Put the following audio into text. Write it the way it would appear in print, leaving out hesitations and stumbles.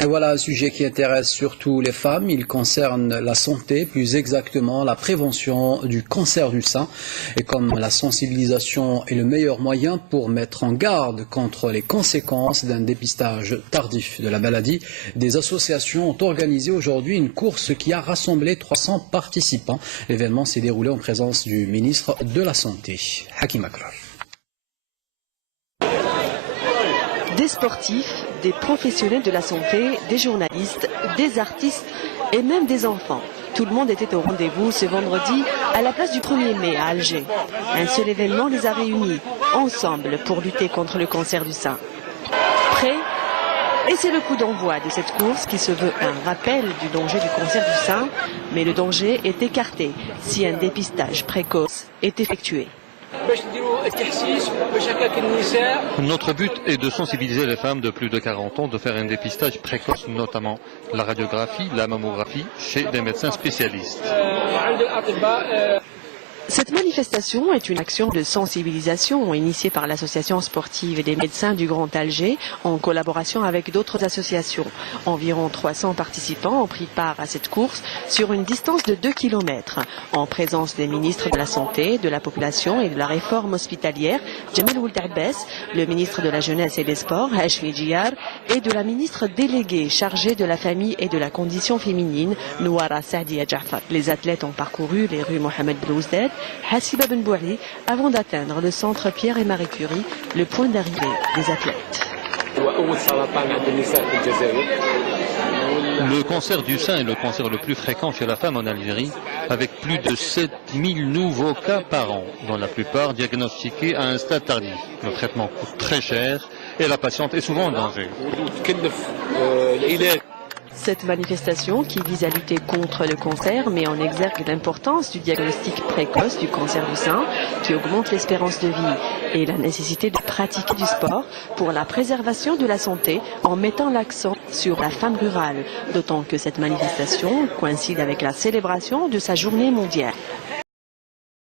Et voilà un sujet qui intéresse surtout les femmes. Il concerne la santé, plus exactement la prévention du cancer du sein. Et comme la sensibilisation est le meilleur moyen pour mettre en garde contre les conséquences d'un dépistage tardif de la maladie, des associations ont organisé aujourd'hui une course qui a rassemblé 300 participants. L'événement s'est déroulé en présence du ministre de la Santé, Hakim Akrar. Des sportifs, des professionnels de la santé, des journalistes, des artistes et même des enfants. Tout le monde était au rendez-vous ce vendredi à la place du 1er mai à Alger. Un seul événement les a réunis, ensemble, pour lutter contre le cancer du sein. Prêts ? Et c'est le coup d'envoi de cette course qui se veut un rappel du danger du cancer du sein, mais le danger est écarté si un dépistage précoce est effectué. Notre but est de sensibiliser les femmes de plus de 40 ans, de faire un dépistage précoce, notamment la radiographie, la mammographie, chez des médecins spécialistes. Cette manifestation est une action de sensibilisation initiée par l'association sportive des médecins du Grand Alger en collaboration avec d'autres associations. Environ 300 participants ont pris part à cette course sur une distance de 2 km en présence des ministres de la Santé, de la Population et de la Réforme hospitalière, Jamel Ould Abbas, le ministre de la Jeunesse et des Sports, Hachmi Djiyar, et de la ministre déléguée chargée de la famille et de la condition féminine, Nouara Saadia Jafar. Les athlètes ont parcouru les rues Mohamed Blouzdad, Hassiba Ben Bouali, avant d'atteindre le centre Pierre et Marie Curie, le point d'arrivée des athlètes. Le cancer du sein est le cancer le plus fréquent chez la femme en Algérie, avec plus de 7000 nouveaux cas par an, dont la plupart diagnostiqués à un stade tardif. Le traitement coûte très cher et la patiente est souvent en danger. Cette manifestation, qui vise à lutter contre le cancer, met en exergue l'importance du diagnostic précoce du cancer du sein, qui augmente l'espérance de vie, et la nécessité de pratiquer du sport pour la préservation de la santé en mettant l'accent sur la femme rurale, d'autant que cette manifestation coïncide avec la célébration de sa journée mondiale.